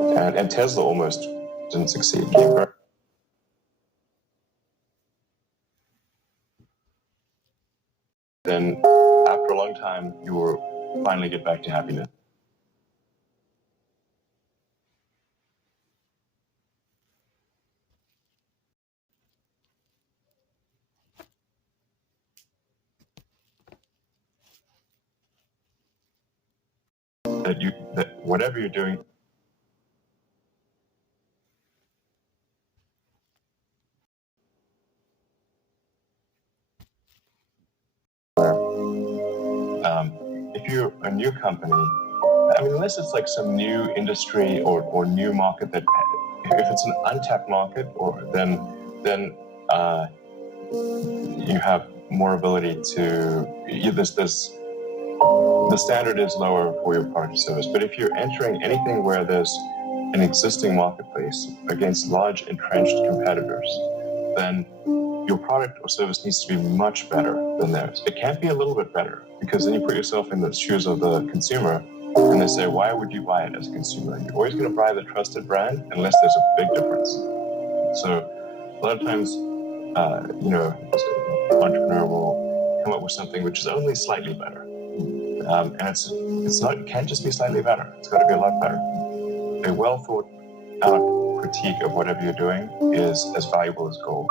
And Tesla almost didn't succeed. Then, after a long time, you will finally get back to happiness. That whatever you're doing, if you're a new company, I mean, unless it's like some new industry or new market that, if it's an untapped market, then you have more ability to. The standard is lower for your product or service. But if you're entering anything where there's an existing marketplace against large entrenched competitors, then your product or service needs to be much better than theirs. It can't be a little bit better, because then you put yourself in the shoes of the consumer and they say, why would you buy it as a consumer? You're always going to buy the trusted brand unless there's a big difference. So a lot of times, as an entrepreneur will come up with something which is only slightly better. And it can't just be slightly better. It's got to be a lot better. A well thought out critique of whatever you're doing is as valuable as gold.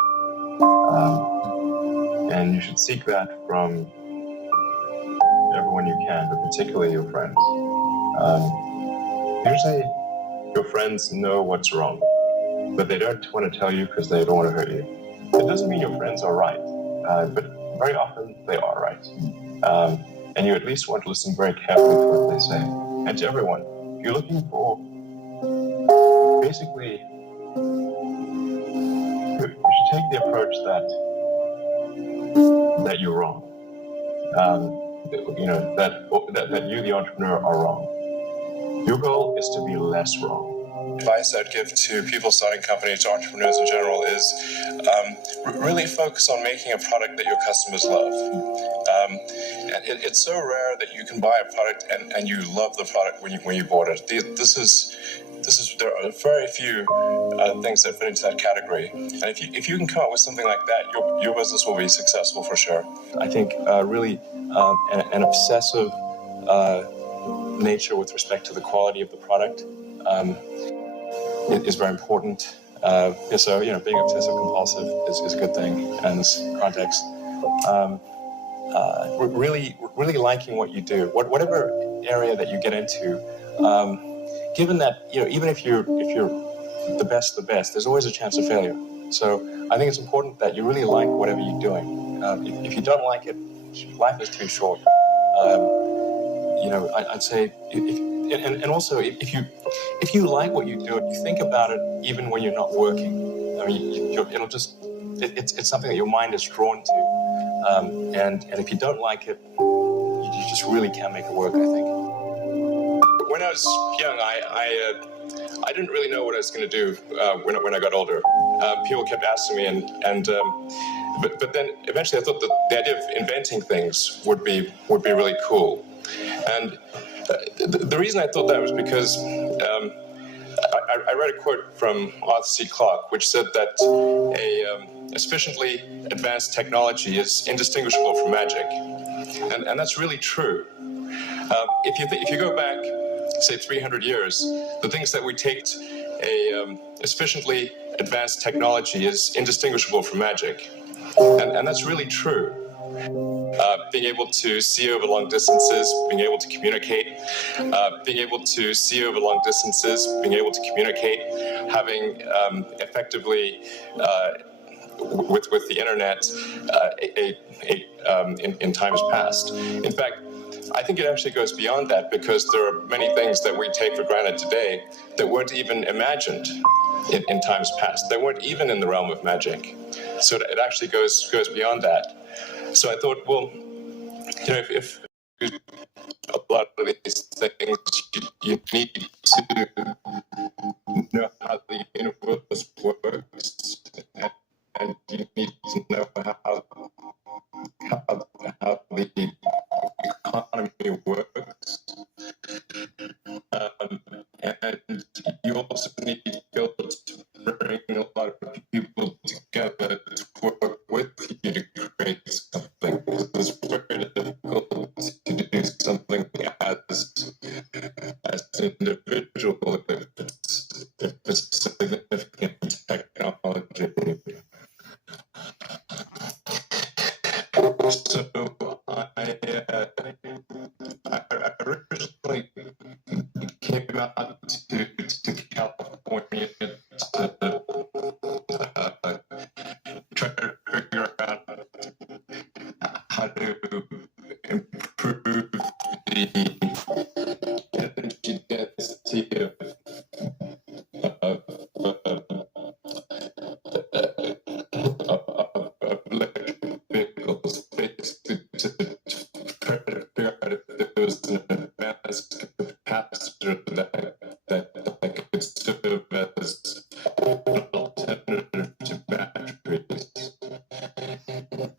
And you should seek that from everyone you can, but particularly your friends. Usually your friends know what's wrong, but they don't want to tell you because they don't want to hurt you. It doesn't mean your friends are right, but very often they are right. And you at least want to listen very carefully to what they say. And to everyone, if you're looking for, basically, you should take the approach that you're wrong. That you, the entrepreneur, are wrong. Your goal is to be less wrong. Advice I'd give to people starting companies, to entrepreneurs in general, is really focus on making a product that your customers love. And it's so rare that you can buy a product and you love the product when you bought it. There are very few things that fit into that category. And if you can come up with something like that, your business will be successful for sure. I think really an obsessive nature with respect to the quality of the product is very important. So, being obsessive compulsive is a good thing in this context. Really liking what you do, whatever area that you get into. Given that, even if you're the best, there's always a chance of failure. So I think it's important that you really like whatever you're doing. If you don't like it, life is too short. I'd say, also if you like what you do, you think about it even when you're not working. I mean, it's something that your mind is drawn to. And if you don't like it, you just really can't make it work, I think. When I was young, I didn't really know what I was going to do when I got older. People kept asking me, but then eventually I thought that the idea of inventing things would be really cool. And the reason I thought that was because I read a quote from Arthur C. Clarke, which said that a sufficiently advanced technology is indistinguishable from magic, and that's really true. If you go back, say 300 years, the things that we take a sufficiently advanced technology is indistinguishable from magic, and that's really true. Being able to see over long distances, being able to communicate, having effectively with the internet in times past. In fact, I think it actually goes beyond that, because there are many things that we take for granted today that weren't even imagined in times past. They weren't even in the realm of magic. So it actually goes beyond that. So I thought, well, if a lot of these things, you need to know how the universe works, and you need to know how the economy works, and you also need to be able to bring a lot of people together to work with you to create something. It's very difficult to do something as an individual if it's significant technology. So I originally came out to California to try to figure out how to improve the energy density of electric vehicles, basically to try to figure out if there was an advanced capacitor that could serve as an alternative to batteries.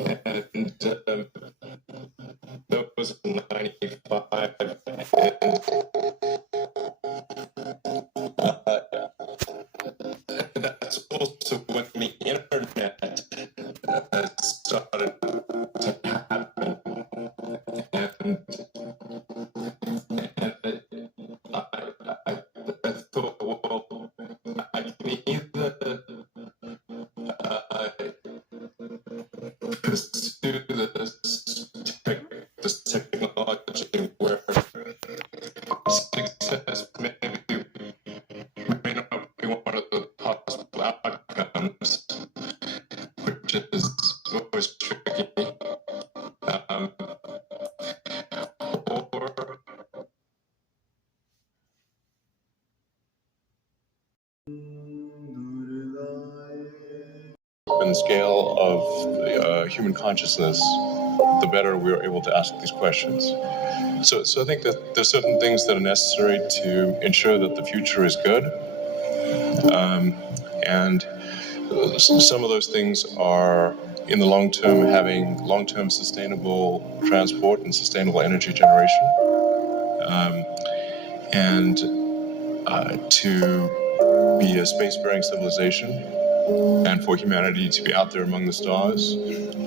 And that was in 95. And that's also when the internet started to happen. And I thought, well, I can either pursue this technology where success may not be one of the possible outcomes, which is always tricky, or and scale of human consciousness, the better we are able to ask these questions. So I think that there's certain things that are necessary to ensure that the future is good, and some of those things are, in the long term, having long-term sustainable transport and sustainable energy generation, and to be a spacefaring civilization, and for humanity to be out there among the stars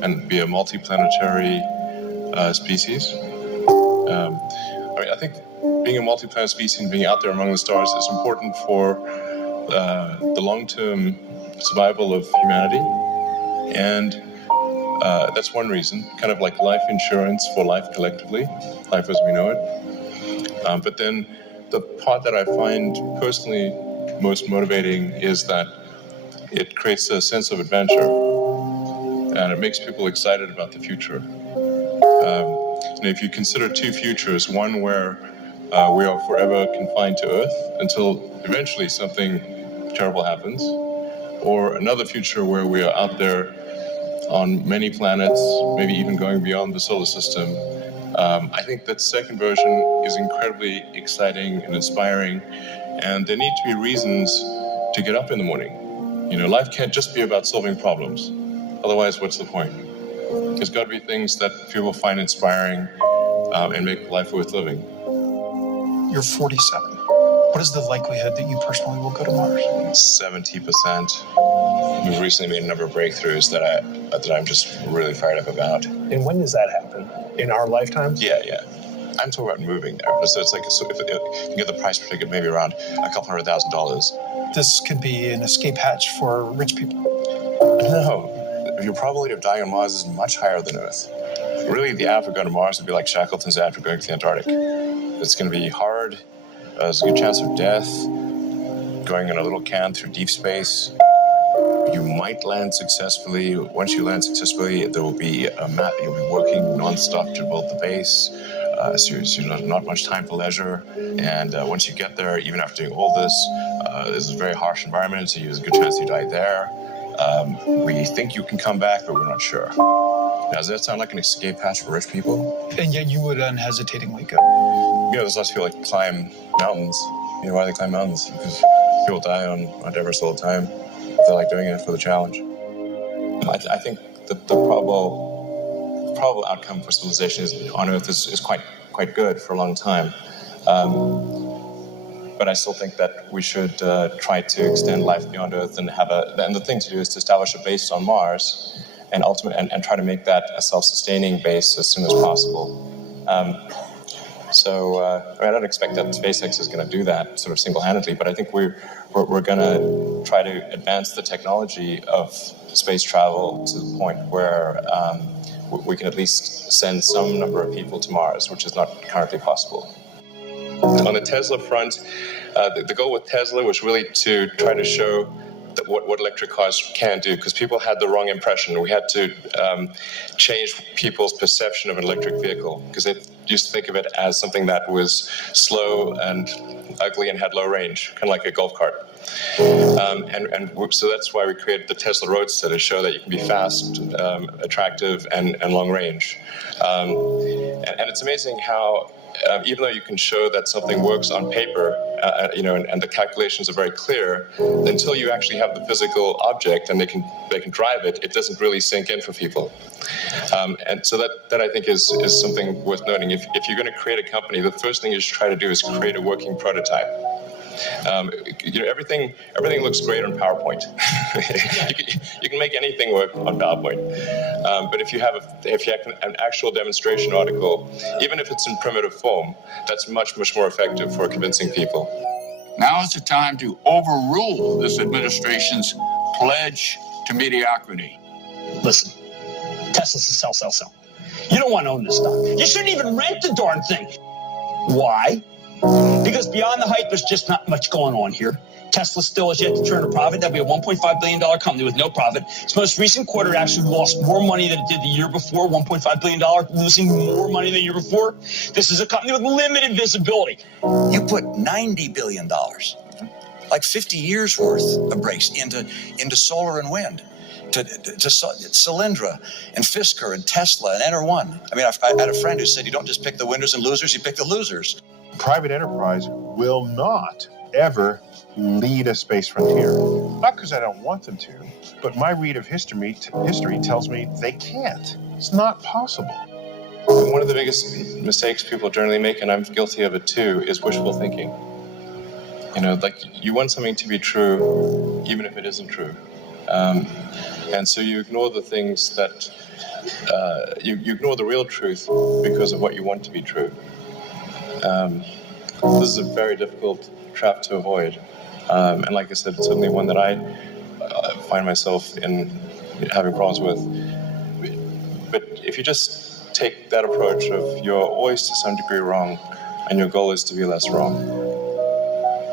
and be a multi-planetary species. I think being a multi-planet species and being out there among the stars is important for the long-term survival of humanity, and that's one reason, kind of like life insurance for life collectively, life as we know it. But then the part that I find personally most motivating is that it creates a sense of adventure, and it makes people excited about the future. And if you consider two futures, one where we are forever confined to Earth until eventually something terrible happens, or another future where we are out there on many planets, maybe even going beyond the solar system, I think that second version is incredibly exciting and inspiring, and there need to be reasons to get up in the morning. You know, life can't just be about solving problems. Otherwise, what's the point? There's got to be things that people find inspiring and make life worth living. You're 47. What is the likelihood that you personally will go to Mars? 70%. We've recently made a number of breakthroughs that I'm just really fired up about. And when does that happen? In our lifetimes? Yeah. I'm talking about moving there. So it's like, so if you get the price per ticket maybe around $200,000. This could be an escape hatch for rich people. No. Your probability of dying on Mars is much higher than Earth. Really, the average going to Mars would be like Shackleton's after going to the Antarctic. It's going to be hard. There's a good chance of death. Going in a little can through deep space. You might land successfully. Once you land successfully, there will be a map. You'll be working nonstop to build the base. So not much time for leisure. And once you get there, even after doing all this, this is a very harsh environment, so there's a good chance you die there. We think you can come back, but we're not sure. Now, does that sound like an escape hatch for rich people? And yet you would unhesitatingly go. You know, there's lots of people that climb mountains. You know why they climb mountains? Because people die on Mount Everest all the time. They like doing it for the challenge. I think the probable outcome for civilization on Earth is quite good for a long time. But but I still think that we should try to extend life beyond Earth and and the thing to do is to establish a base on Mars and and try to make that a self-sustaining base as soon as possible. I don't expect that SpaceX is going to do that sort of single-handedly, but I think we're going to try to advance the technology of space travel to the point where we can at least send some number of people to Mars, which is not currently possible. On the Tesla front, the goal with Tesla was really to try to show what electric cars can do, because people had the wrong impression. We had to change people's perception of an electric vehicle, because they used to think of it as something that was slow and ugly and had low range, kind of like a golf cart. So that's why we created the Tesla Roadster, to show that you can be fast, attractive, and long range. And it's amazing how even though you can show that something works on paper, and the calculations are very clear, until you actually have the physical object and they can drive it, it doesn't really sink in for people. And so that I think is something worth noting. If you're going to create a company, the first thing you should try to do is create a working prototype. Everything looks great on PowerPoint. you can make anything work on PowerPoint. But if you have an actual demonstration article, even if it's in primitive form, that's much more effective for convincing people. Now is the time to overrule this administration's pledge to mediocrity. Listen, Tesla's a sell. You don't want to own this stock. You shouldn't even rent the darn thing. Why? Because beyond the hype, there's just not much going on here. Tesla still has yet to turn a profit. That'll be a $1.5 billion company with no profit. Its most recent quarter actually lost more money than it did the year before, $1.5 billion, losing more money than the year before. This is a company with limited visibility. You put $90 billion, like 50 years worth of breaks into solar and wind, to Solyndra and Fisker and Tesla and Enter1. I mean, I had a friend who said, you don't just pick the winners and losers, you pick the losers. Private enterprise will not ever lead a space frontier. Not because I don't want them to, but my read of history tells me they can't. It's not possible. One of the biggest mistakes people generally make, and I'm guilty of it too, is wishful thinking. You want something to be true, even if it isn't true. And so you ignore the things that, you ignore the real truth because of what you want to be true. This is a very difficult trap to avoid. And like I said, it's certainly one that I find myself in having problems with. But if you just take that approach of you're always to some degree wrong, and your goal is to be less wrong,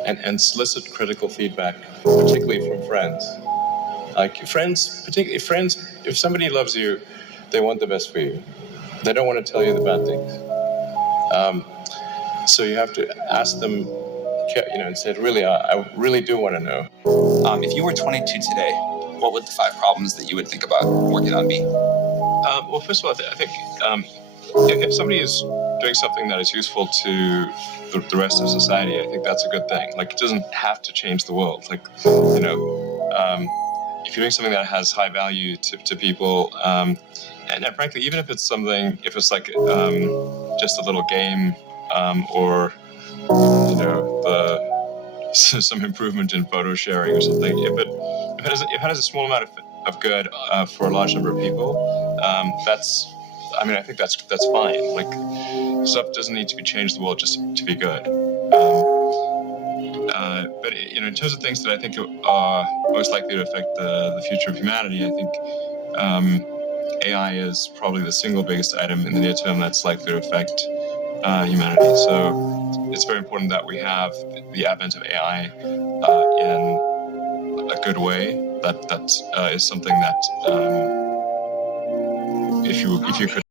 and solicit critical feedback, particularly from friends. Particularly friends, if somebody loves you, they want the best for you. They don't want to tell you the bad things. So you have to ask them, and say, really, I really do want to know. If you were 22 today, what would the 5 problems that you would think about working on be? Well, first of all, I think if somebody is doing something that is useful to the rest of society, I think that's a good thing. It doesn't have to change the world. If you're doing something that has high value to people, and frankly, even if it's like just a little game, or some improvement in photo sharing or something, if it has a small amount of good for a large number of people, I think that's fine. Stuff doesn't need to be changed the world just to be good. But in terms of things that I think are most likely to affect the future of humanity, I think AI is probably the single biggest item in the near term that's likely to affect humanity. So it's very important that we have the advent of AI in a good way. That is something that if you could